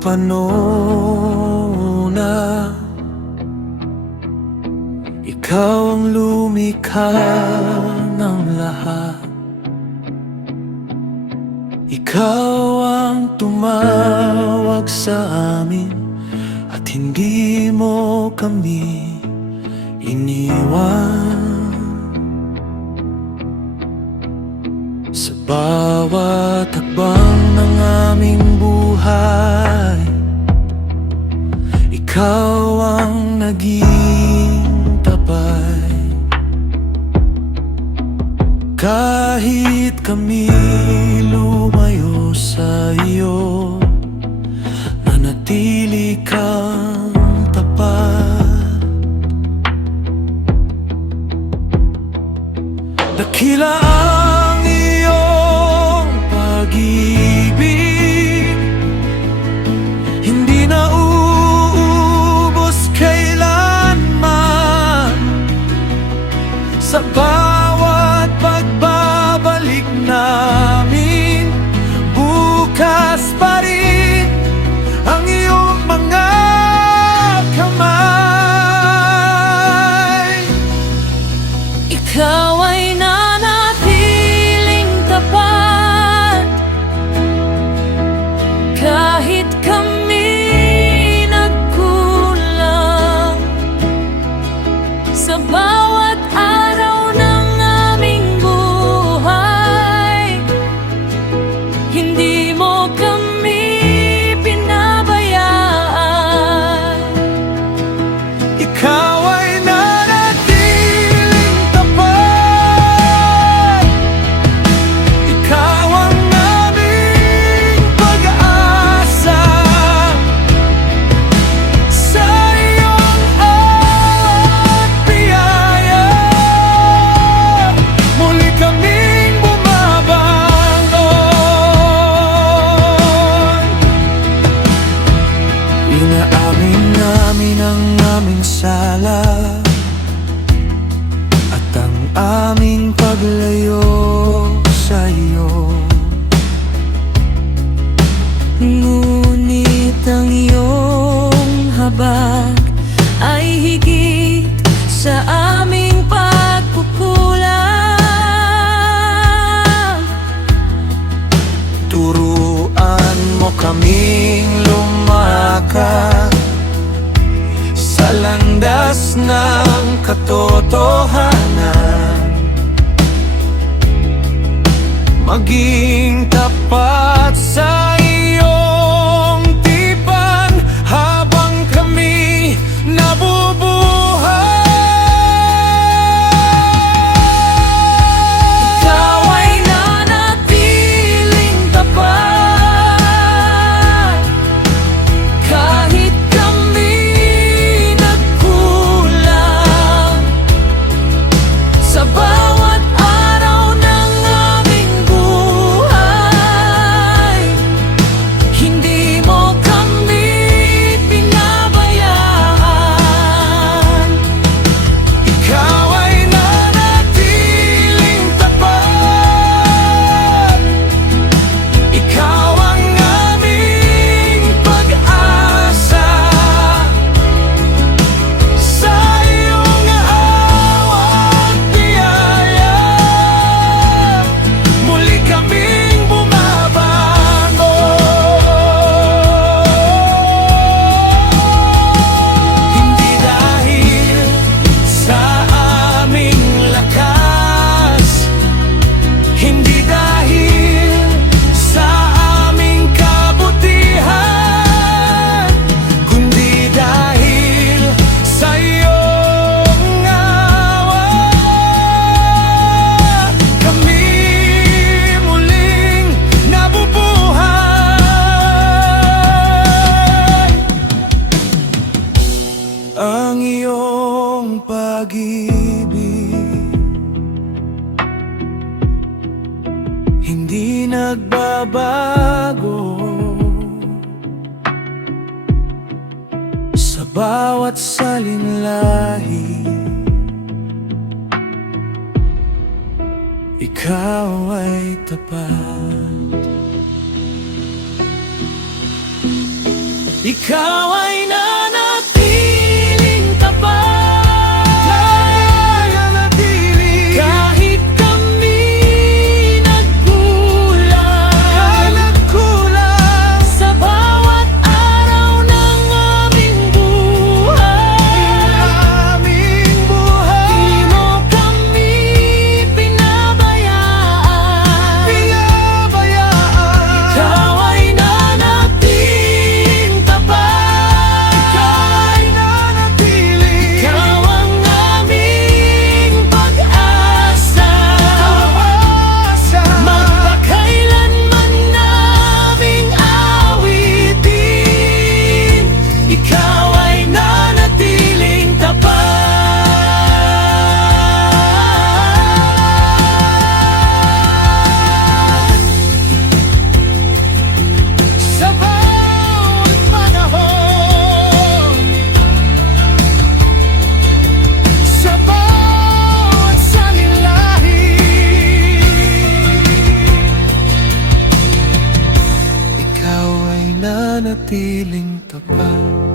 panahon na ikaw ang lumikha ng lahat. Ikaw ang tumawag sa amin at hindi mo kami iniwan. Sa bawat hakbang ng aming buhay, ikaw ang naging tapat. Kahit kami lumayo sa iyo, nanatili kang tapat. Dakila ang iyong pag-ibig, hindi na uubos kailanman. Sa bawat pagbabalik namin, bukas pa rin ang iyong mga kamay. Ikaw ay nanatiling tapat kahit kami nagkulang. Sa bawat araw ng aming buhay, hindi mo kami pinabayaan. Ikaw ay nanatiling tapat. Ikaw ang aming pag-asa. Sa iyong awa't biyaya, muli kaming bumabangon. Inaamin namin ang aming sala at ang aming paglayo sa iyo. Ngunit ang iyong habag ay higit sa aming pagkukulang. Turuan mo kaming lumakad sa landas ng katotohanan, maging tapat sa iyong tipan habang kami nabubuhay. Ikaw ay nanatiling tapat kahit kami nagkulang. Sa bawat araw ng aming buhay, hindi mo kami pinabayaan. Ikaw ay nanatiling tapat. Ikaw ang aming pag-asa. Sa iyong awa't biyaya, muli kaming bumabangon. Hindi dahil sa aming lakas, hindi dahil sa aming kabutihan, kundi dahil sa iyong awa, kami muling nabubuhay. Ang iyong pag-ibig hindi nagbabago. Sa bawat salinlahi, ikaw ay tapat. ikaw ay nanatiling tapat. Nanatiling. Kahit kami nagkulang, sa bawat araw ng aming buhay, di mo kami pinabayaan. Ikaw ay nanatiling tapat. Ikaw ang aming pag-asa. Magpakailanman naming awitin, ikaw ay nanatiling tapat. Sa bawat panahon, sa bawat salilahi, ikaw ay nanatiling tapat.